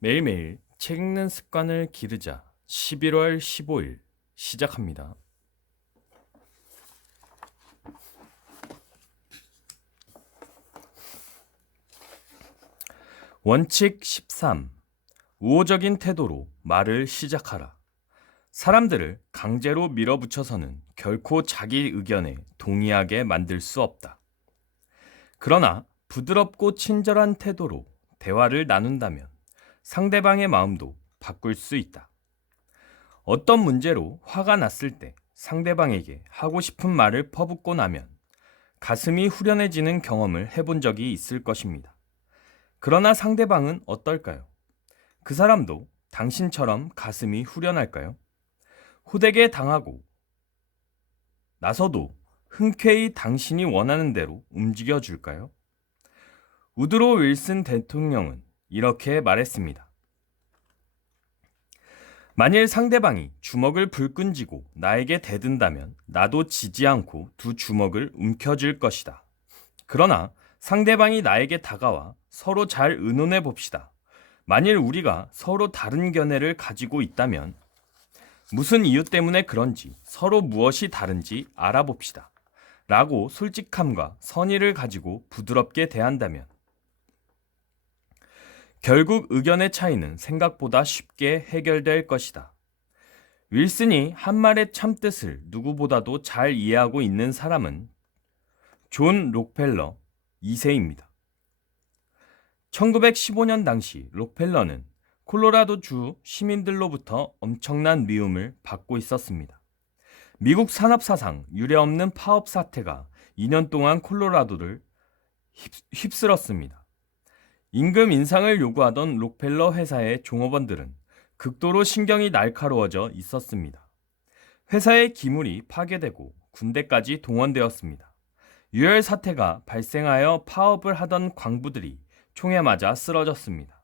매일매일 책 읽는 습관을 기르자 11월 15일 시작합니다. 원칙 13. 우호적인 태도로 말을 시작하라. 사람들을 강제로 밀어붙여서는 결코 자기 의견에 동의하게 만들 수 없다. 그러나 부드럽고 친절한 태도로 대화를 나눈다면 상대방의 마음도 바꿀 수 있다. 어떤 문제로 화가 났을 때 상대방에게 하고 싶은 말을 퍼붓고 나면 가슴이 후련해지는 경험을 해본 적이 있을 것입니다. 그러나 상대방은 어떨까요? 그 사람도 당신처럼 가슴이 후련할까요? 호되게 당하고 나서도 흔쾌히 당신이 원하는 대로 움직여 줄까요? 우드로 윌슨 대통령은 이렇게 말했습니다. 만일 상대방이 주먹을 불끈 쥐고 나에게 대든다면 나도 지지 않고 두 주먹을 움켜쥘 것이다. 그러나 상대방이 나에게 다가와 서로 잘 의논해 봅시다. 만일 우리가 서로 다른 견해를 가지고 있다면 무슨 이유 때문에 그런지 서로 무엇이 다른지 알아봅시다. 라고 솔직함과 선의를 가지고 부드럽게 대한다면 결국 의견의 차이는 생각보다 쉽게 해결될 것이다. 윌슨이 한 말의 참뜻을 누구보다도 잘 이해하고 있는 사람은 존 록펠러 2세입니다. 1915년 당시 록펠러는 콜로라도주 시민들로부터 엄청난 미움을 받고 있었습니다. 미국 산업사상 유례없는 파업 사태가 2년 동안 콜로라도를 휩쓸었습니다. 임금 인상을 요구하던 록펠러 회사의 종업원들은 극도로 신경이 날카로워져 있었습니다. 회사의 기물이 파괴되고 군대까지 동원되었습니다. 유혈 사태가 발생하여 파업을 하던 광부들이 총에 맞아 쓰러졌습니다.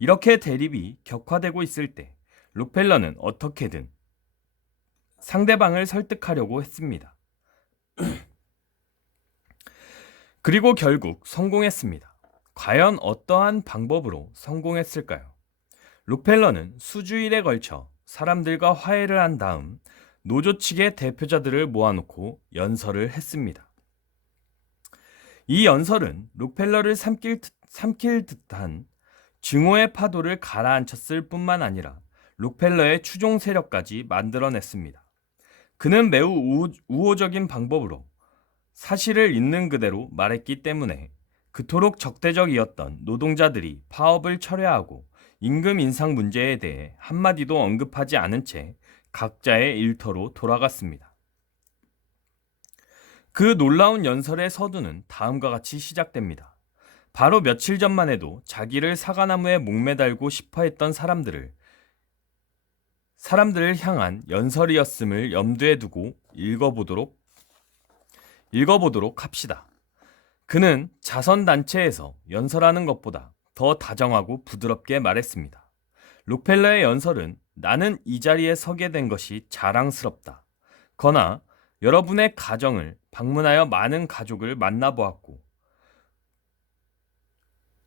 이렇게 대립이 격화되고 있을 때 록펠러는 어떻게든 상대방을 설득하려고 했습니다. 그리고 결국 성공했습니다. 과연 어떠한 방법으로 성공했을까요? 록펠러는 수주일에 걸쳐 사람들과 화해를 한 다음 노조 측의 대표자들을 모아놓고 연설을 했습니다. 이 연설은 록펠러를 삼킬 듯한 증오의 파도를 가라앉혔을 뿐만 아니라 록펠러의 추종 세력까지 만들어냈습니다. 그는 매우 우호적인 방법으로 사실을 있는 그대로 말했기 때문에 그토록 적대적이었던 노동자들이 파업을 철회하고 임금 인상 문제에 대해 한마디도 언급하지 않은 채 각자의 일터로 돌아갔습니다. 그 놀라운 연설의 서두는 다음과 같이 시작됩니다. 바로 며칠 전만 해도 자기를 사과나무에 목매달고 싶어 했던 사람들을 향한 연설이었음을 염두에 두고 읽어보도록 합시다. 그는 자선단체에서 연설하는 것보다 더 다정하고 부드럽게 말했습니다. 록펠러의 연설은 나는 이 자리에 서게 된 것이 자랑스럽다. 거나 여러분의 가정을 방문하여 많은 가족을 만나보았고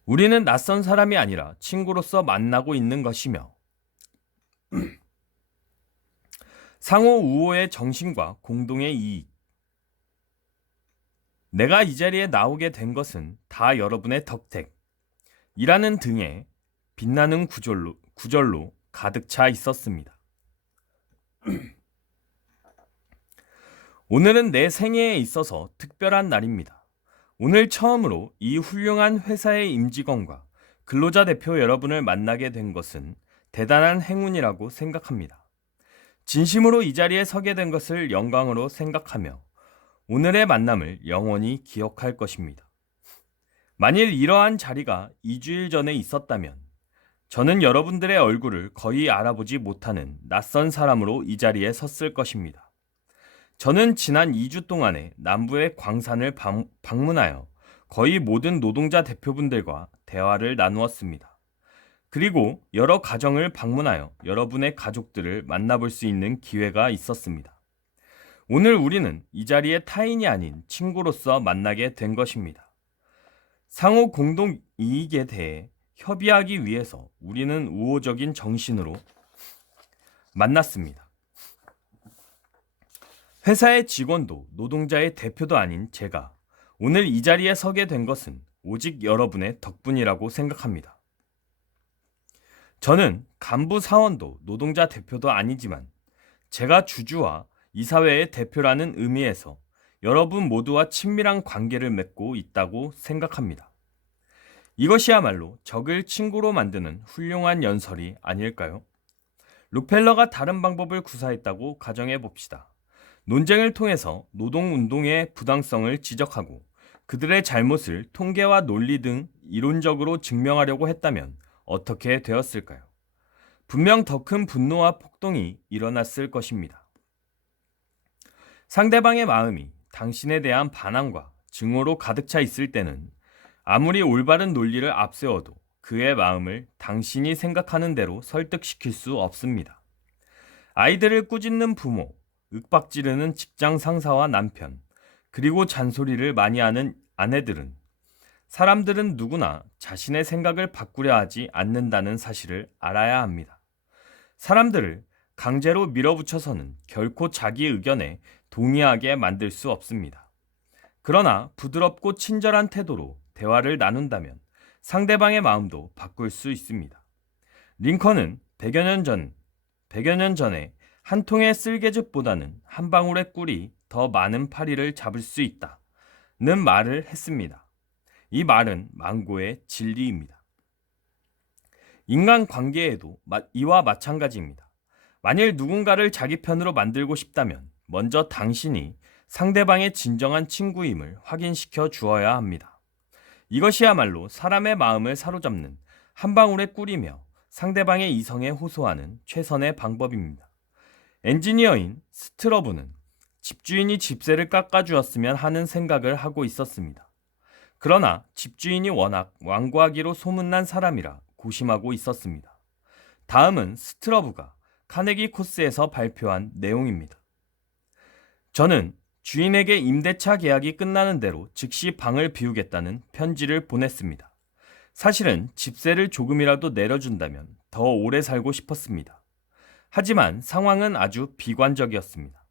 우리는 낯선 사람이 아니라 친구로서 만나고 있는 것이며 상호 우호의 정신과 공동의 이익 내가 이 자리에 나오게 된 것은 다 여러분의 덕택이라는 등의 빛나는 구절로 가득 차 있었습니다. 오늘은 내 생애에 있어서 특별한 날입니다. 오늘 처음으로 이 훌륭한 회사의 임직원과 근로자 대표 여러분을 만나게 된 것은 대단한 행운이라고 생각합니다. 진심으로 이 자리에 서게 된 것을 영광으로 생각하며 오늘의 만남을 영원히 기억할 것입니다. 만일 이러한 자리가 2주일 전에 있었다면 저는 여러분들의 얼굴을 거의 알아보지 못하는 낯선 사람으로 이 자리에 섰을 것입니다. 저는 지난 2주 동안에 남부의 광산을 방문하여 거의 모든 노동자 대표분들과 대화를 나누었습니다. 그리고 여러 가정을 방문하여 여러분의 가족들을 만나볼 수 있는 기회가 있었습니다. 오늘 우리는 이 자리에 타인이 아닌 친구로서 만나게 된 것입니다. 상호 공동 이익에 대해 협의하기 위해서 우리는 우호적인 정신으로 만났습니다. 회사의 직원도 노동자의 대표도 아닌 제가 오늘 이 자리에 서게 된 것은 오직 여러분의 덕분이라고 생각합니다. 저는 간부 사원도 노동자 대표도 아니지만 제가 주주와 이사회의 대표라는 의미에서 여러분 모두와 친밀한 관계를 맺고 있다고 생각합니다. 이것이야말로 적을 친구로 만드는 훌륭한 연설이 아닐까요? 록펠러가 다른 방법을 구사했다고 가정해 봅시다. 논쟁을 통해서 노동운동의 부당성을 지적하고 그들의 잘못을 통계와 논리 등 이론적으로 증명하려고 했다면 어떻게 되었을까요? 분명 더 큰 분노와 폭동이 일어났을 것입니다. 상대방의 마음이 당신에 대한 반항과 증오로 가득 차 있을 때는 아무리 올바른 논리를 앞세워도 그의 마음을 당신이 생각하는 대로 설득시킬 수 없습니다. 아이들을 꾸짖는 부모, 윽박지르는 직장 상사와 남편, 그리고 잔소리를 많이 하는 아내들은 사람들은 누구나 자신의 생각을 바꾸려 하지 않는다는 사실을 알아야 합니다. 사람들을 강제로 밀어붙여서는 결코 자기 의견에 동의하게 만들 수 없습니다. 그러나 부드럽고 친절한 태도로 대화를 나눈다면 상대방의 마음도 바꿀 수 있습니다. 링컨은 100여 년 전에 한 통의 쓸개즙보다는 한 방울의 꿀이 더 많은 파리를 잡을 수 있다는 말을 했습니다. 이 말은 망고의 진리입니다. 인간관계에도 이와 마찬가지입니다. 만일 누군가를 자기 편으로 만들고 싶다면 먼저 당신이 상대방의 진정한 친구임을 확인시켜 주어야 합니다. 이것이야말로 사람의 마음을 사로잡는 한 방울의 꿀이며 상대방의 이성에 호소하는 최선의 방법입니다. 엔지니어인 스트러브는 집주인이 집세를 깎아주었으면 하는 생각을 하고 있었습니다. 그러나 집주인이 워낙 완고하기로 소문난 사람이라 고심하고 있었습니다. 다음은 스트러브가 카네기 코스에서 발표한 내용입니다. 저는 주인에게 임대차 계약이 끝나는 대로 즉시 방을 비우겠다는 편지를 보냈습니다. 사실은 집세를 조금이라도 내려준다면 더 오래 살고 싶었습니다. 하지만 상황은 아주 비관적이었습니다.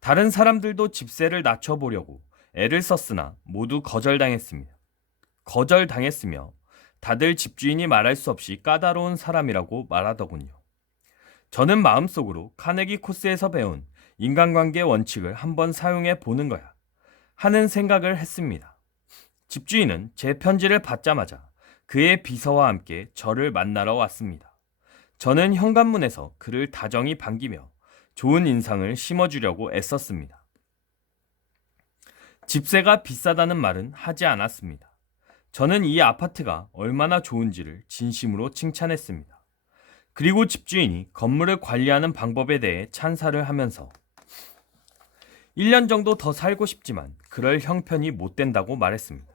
다른 사람들도 집세를 낮춰보려고 애를 썼으나 모두 거절당했으며 다들 집주인이 말할 수 없이 까다로운 사람이라고 말하더군요. 저는 마음속으로 카네기 코스에서 배운 인간관계 원칙을 한번 사용해 보는 거야 하는 생각을 했습니다. 집주인은 제 편지를 받자마자 그의 비서와 함께 저를 만나러 왔습니다. 저는 현관문에서 그를 다정히 반기며 좋은 인상을 심어주려고 애썼습니다. 집세가 비싸다는 말은 하지 않았습니다. 저는 이 아파트가 얼마나 좋은지를 진심으로 칭찬했습니다. 그리고 집주인이 건물을 관리하는 방법에 대해 찬사를 하면서 1년 정도 더 살고 싶지만 그럴 형편이 못 된다고 말했습니다.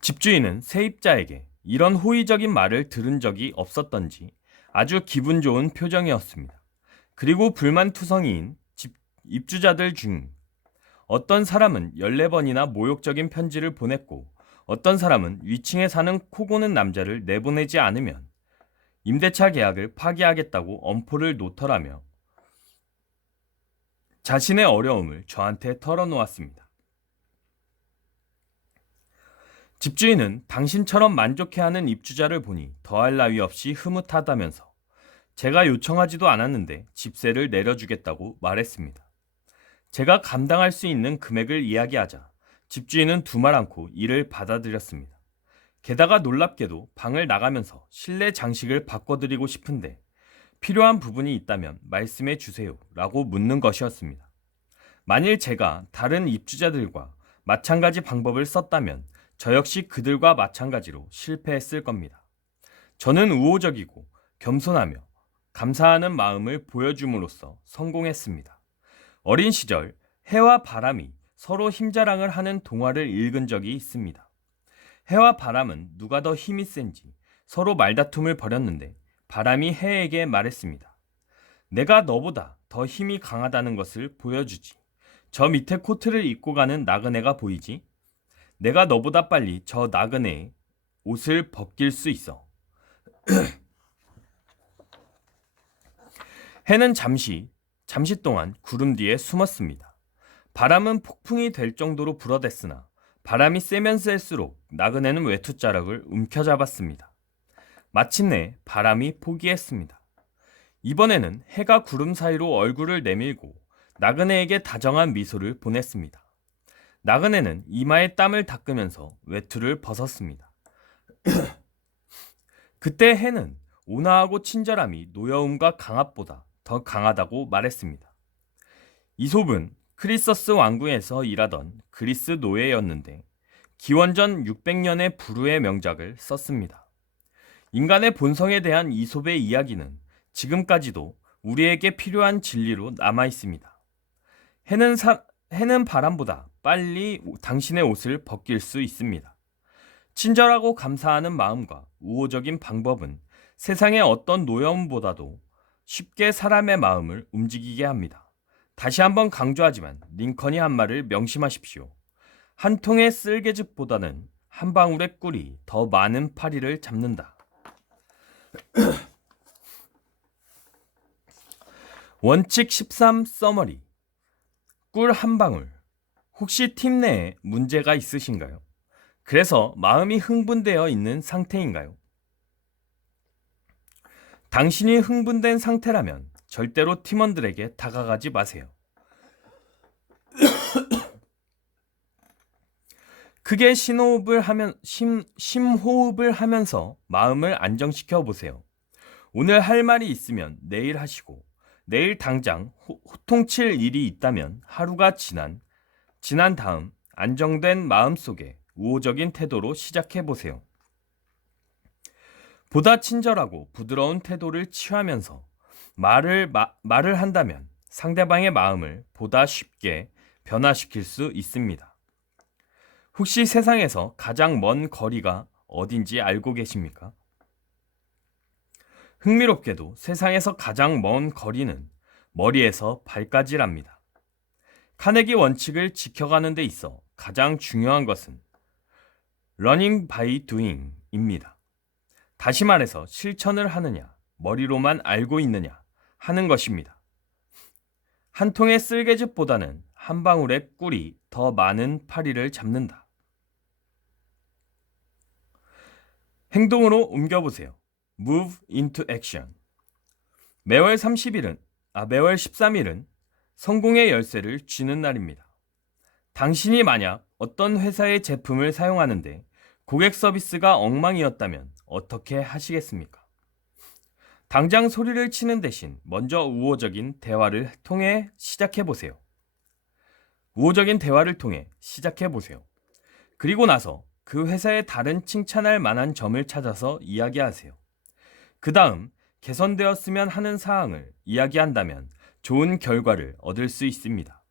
집주인은 세입자에게 이런 호의적인 말을 들은 적이 없었던지 아주 기분 좋은 표정이었습니다. 그리고 불만투성이인 입주자들 중 어떤 사람은 14번이나 모욕적인 편지를 보냈고 어떤 사람은 위층에 사는 코고는 남자를 내보내지 않으면 임대차 계약을 파기하겠다고 엄포를 놓더라며 자신의 어려움을 저한테 털어놓았습니다. 집주인은 당신처럼 만족해하는 입주자를 보니 더할 나위 없이 흐뭇하다면서 제가 요청하지도 않았는데 집세를 내려주겠다고 말했습니다. 제가 감당할 수 있는 금액을 이야기하자 집주인은 두말 않고 이를 받아들였습니다. 게다가 놀랍게도 방을 나가면서 실내 장식을 바꿔드리고 싶은데 필요한 부분이 있다면 말씀해 주세요 라고 묻는 것이었습니다. 만일 제가 다른 입주자들과 마찬가지 방법을 썼다면 저 역시 그들과 마찬가지로 실패했을 겁니다. 저는 우호적이고 겸손하며 감사하는 마음을 보여줌으로써 성공했습니다. 어린 시절 해와 바람이 서로 힘자랑을 하는 동화를 읽은 적이 있습니다. 해와 바람은 누가 더 힘이 센지 서로 말다툼을 벌였는데 바람이 해에게 말했습니다. 내가 너보다 더 힘이 강하다는 것을 보여주지. 저 밑에 코트를 입고 가는 나그네가 보이지? 내가 너보다 빨리 저 나그네의 옷을 벗길 수 있어. 해는 잠시 동안 구름 뒤에 숨었습니다. 바람은 폭풍이 될 정도로 불어댔으나 바람이 세면 셀수록 나그네는 외투자락을 움켜잡았습니다. 마침내 바람이 포기했습니다. 이번에는 해가 구름 사이로 얼굴을 내밀고 나그네에게 다정한 미소를 보냈습니다. 나그네는 이마에 땀을 닦으면서 외투를 벗었습니다. 그때 해는 온화하고 친절함이 노여움과 강압보다 더 강하다고 말했습니다. 이솝은 크리서스 왕궁에서 일하던 그리스 노예였는데 기원전 600년의 불후의 명작을 썼습니다. 인간의 본성에 대한 이솝의 이야기는 지금까지도 우리에게 필요한 진리로 남아 있습니다. 해는 바람보다 빨리 당신의 옷을 벗길 수 있습니다. 친절하고 감사하는 마음과 우호적인 방법은 세상의 어떤 노여움보다도 쉽게 사람의 마음을 움직이게 합니다. 다시 한번 강조하지만 링컨이 한 말을 명심하십시오. 한 통의 쓸개즙보다는 한 방울의 꿀이 더 많은 파리를 잡는다. 원칙 13 서머리. 꿀 한 방울. 혹시 팀 내에 문제가 있으신가요? 그래서 마음이 흥분되어 있는 상태인가요? 당신이 흥분된 상태라면 절대로 팀원들에게 다가가지 마세요. 크게 심호흡을 하면서 마음을 안정시켜 보세요. 오늘 할 말이 있으면 내일 하시고, 내일 당장 호통칠 일이 있다면 하루가 지난 다음 안정된 마음 속에 우호적인 태도로 시작해 보세요. 보다 친절하고 부드러운 태도를 취하면서 말을 한다면 상대방의 마음을 보다 쉽게 변화시킬 수 있습니다. 혹시 세상에서 가장 먼 거리가 어딘지 알고 계십니까? 흥미롭게도 세상에서 가장 먼 거리는 머리에서 발까지랍니다. 카네기 원칙을 지켜가는 데 있어 가장 중요한 것은 Learning by doing입니다. 다시 말해서 실천을 하느냐, 머리로만 알고 있느냐 하는 것입니다. 한 통의 쓸개즙보다는 한 방울의 꿀이 더 많은 파리를 잡는다. 행동으로 옮겨보세요. Move into action. 매월 13일은 성공의 열쇠를 쥐는 날입니다. 당신이 만약 어떤 회사의 제품을 사용하는데 고객 서비스가 엉망이었다면 어떻게 하시겠습니까? 당장 소리를 치는 대신 먼저 우호적인 대화를 통해 시작해 보세요. 그리고 나서 그 회사의 다른 칭찬할 만한 점을 찾아서 이야기하세요. 그 다음 개선되었으면 하는 사항을 이야기한다면 좋은 결과를 얻을 수 있습니다.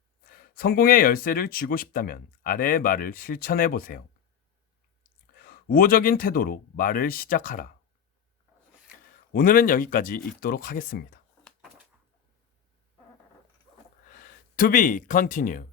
성공의 열쇠를 쥐고 싶다면 아래의 말을 실천해 보세요. 우호적인 태도로 말을 시작하라. 오늘은 여기까지 읽도록 하겠습니다. To be continued.